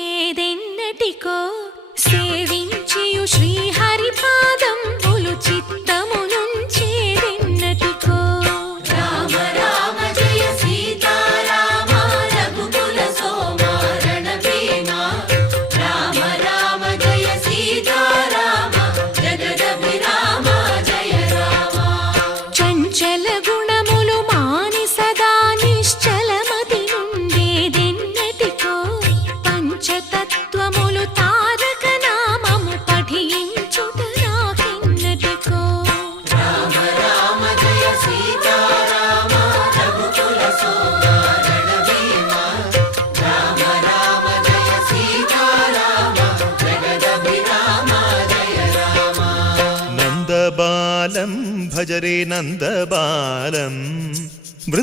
చేసేదెన్నటికో సేవించియు శ్రీహరి పాదంబులు చిత్తము నుంచేదెన్నటికో. రామ రామ జయ సీతారామ రఘుకుల సోమ రణభీమ రామ రామ జయ సీతారామ జగదభిరామ జయ రామ. చంచల గుణములు ബാലം ഭജരേ നന്ദബാലം